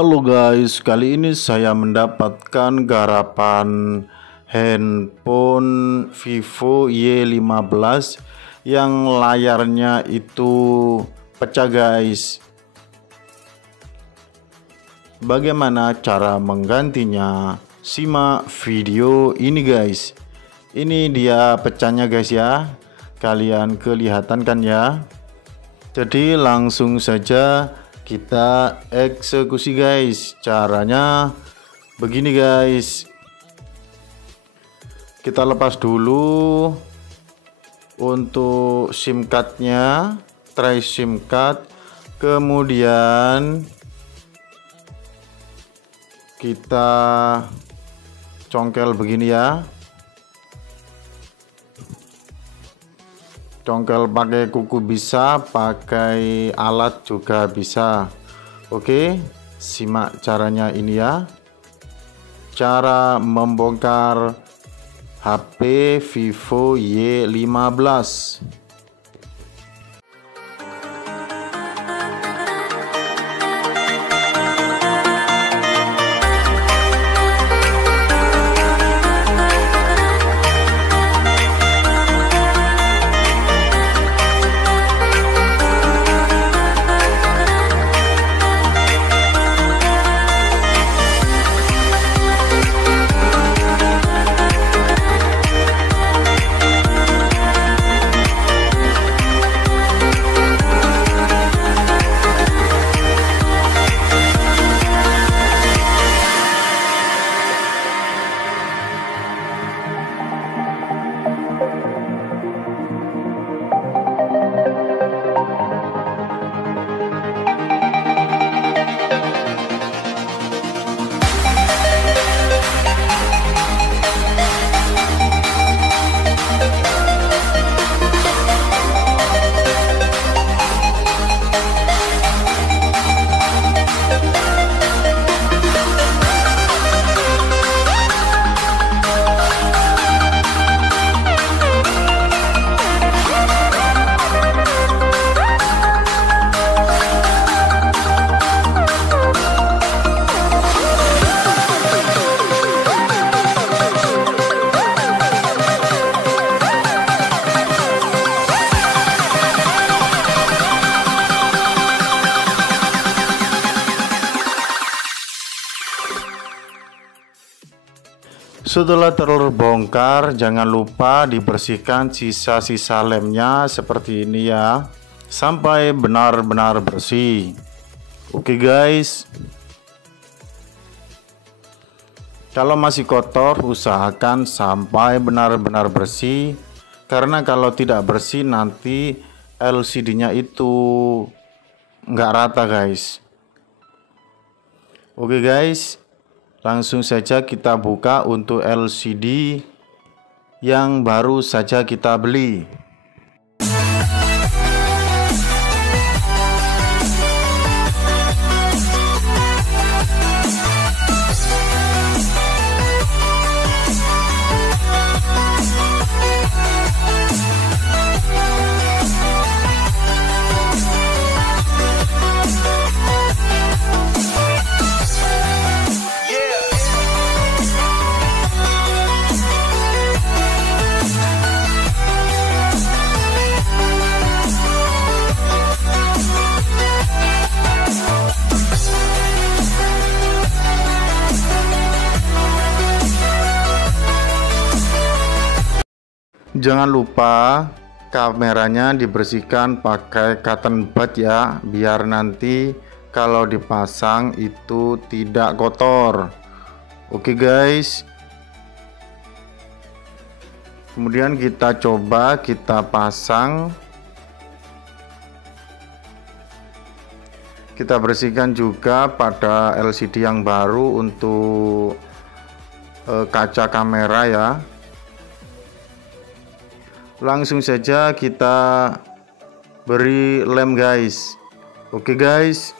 Halo guys, kali ini saya mendapatkan garapan handphone Vivo Y15 yang layarnya itu pecah guys. Bagaimana cara menggantinya? Simak video ini guys. Ini dia pecahnya guys ya. Kalian kelihatan kan ya? Jadi langsung saja kita eksekusi guys. Caranya begini guys. Kita lepas dulu untuk SIM cardnya, tray SIM card. Kemudian kita congkel begini ya. Congkel pakai kuku bisa, pakai alat juga bisa. Oke, simak caranya ini ya. Cara membongkar HP Vivo Y15. Setelah terbongkar, jangan lupa dibersihkan sisa-sisa lemnya seperti ini ya, sampai benar-benar bersih. Oke guys, kalau masih kotor usahakan sampai benar-benar bersih, karena kalau tidak bersih nanti LCD-nya itu nggak rata guys. Oke guys, langsung saja kita buka untuk LCD yang baru saja kita beli. Jangan lupa kameranya dibersihkan pakai cotton bud ya, biar nanti kalau dipasang itu tidak kotor. Oke guys, kemudian kita coba kita pasang. Kita bersihkan juga pada LCD yang baru untuk kaca kamera ya. Langsung saja kita beri lem guys. Oke guys.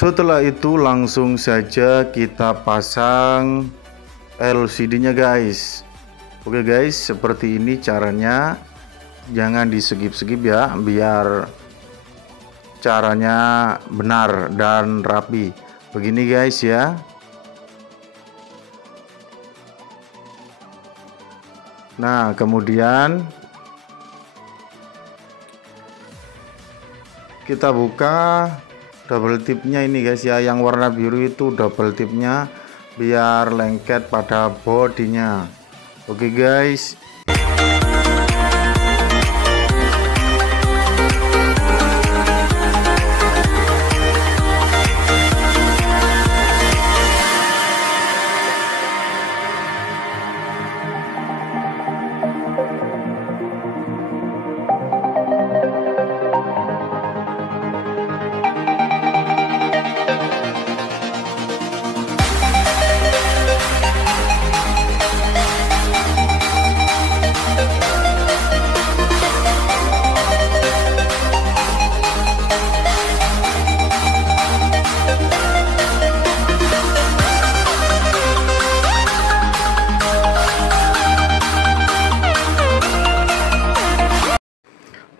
Setelah itu langsung saja kita pasang LCD-nya guys. Oke guys, seperti ini caranya. Jangan di skip-skip ya, biar caranya benar dan rapi. Begini guys ya. Nah, kemudian kita buka double tipnya ini guys ya, yang warna biru itu double tipnya biar lengket pada bodinya. Oke guys.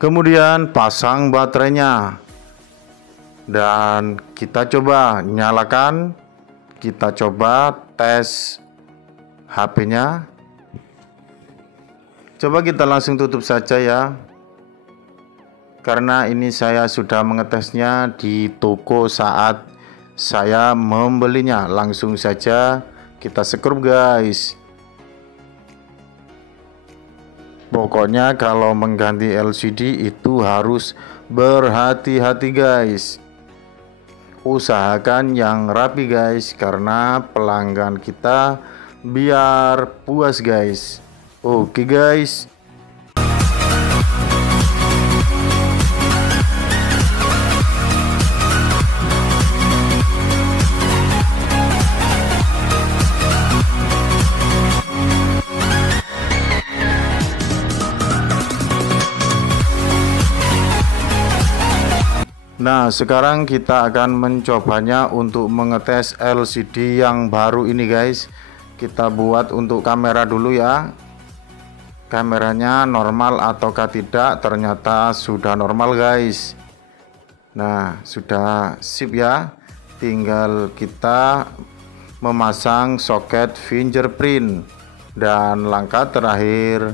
Kemudian pasang baterainya dan kita coba nyalakan, kita coba tes HP-nya. Coba kita langsung tutup saja ya, karena ini saya sudah mengetesnya di toko saat saya membelinya. Langsung saja kita skrup guys. Pokoknya kalau mengganti LCD itu harus berhati-hati guys. Usahakan yang rapi guys, karena pelanggan kita biar puas guys. Oke guys. Nah, sekarang kita akan mencobanya untuk mengetes LCD yang baru ini guys. Kita buat untuk kamera dulu ya. Kameranya normal ataukah tidak? Ternyata sudah normal guys. Nah, sudah sip ya. Tinggal kita memasang soket fingerprint. Dan langkah terakhir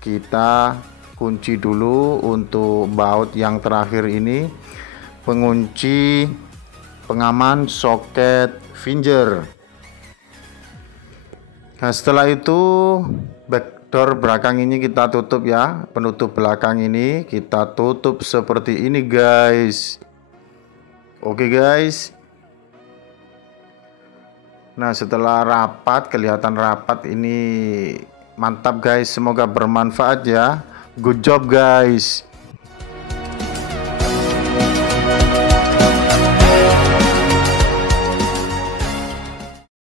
kita kunci dulu untuk baut yang terakhir ini. Pengunci pengaman soket finger. Nah, setelah itu backdoor belakang ini kita tutup ya. Penutup belakang ini kita tutup seperti ini guys. Oke guys. Nah, setelah rapat, kelihatan rapat ini, mantap guys. Semoga bermanfaat ya. Good job guys.